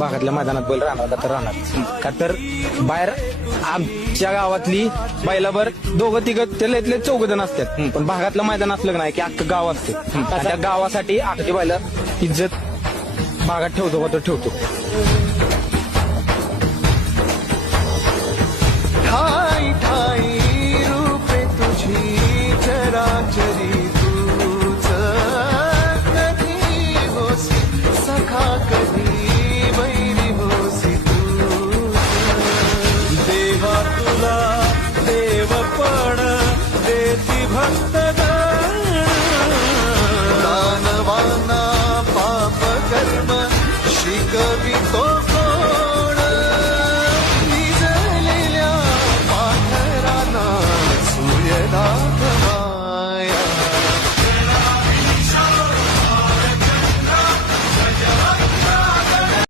भागातल्या मैदानात बैल राहणार तर राहणार का तर बाहेर आमच्या गावातली बैलाभर दोघं तिघं त्याला इथले 4 जण असतात पण भागातलं मैदान असलं नाही की अख्खं गाव असते त्या गावासाठी अख्खी बैल इज्जत भागात ठेवतो का तर ठेवतो. ठाई ठाई रूपे तुझी चराचरी तूच कधी होसी सखा कधी वैरी होसी तूच देवा तुला देवपण देती भक्त दानवाना पाप कर्म शिकवितो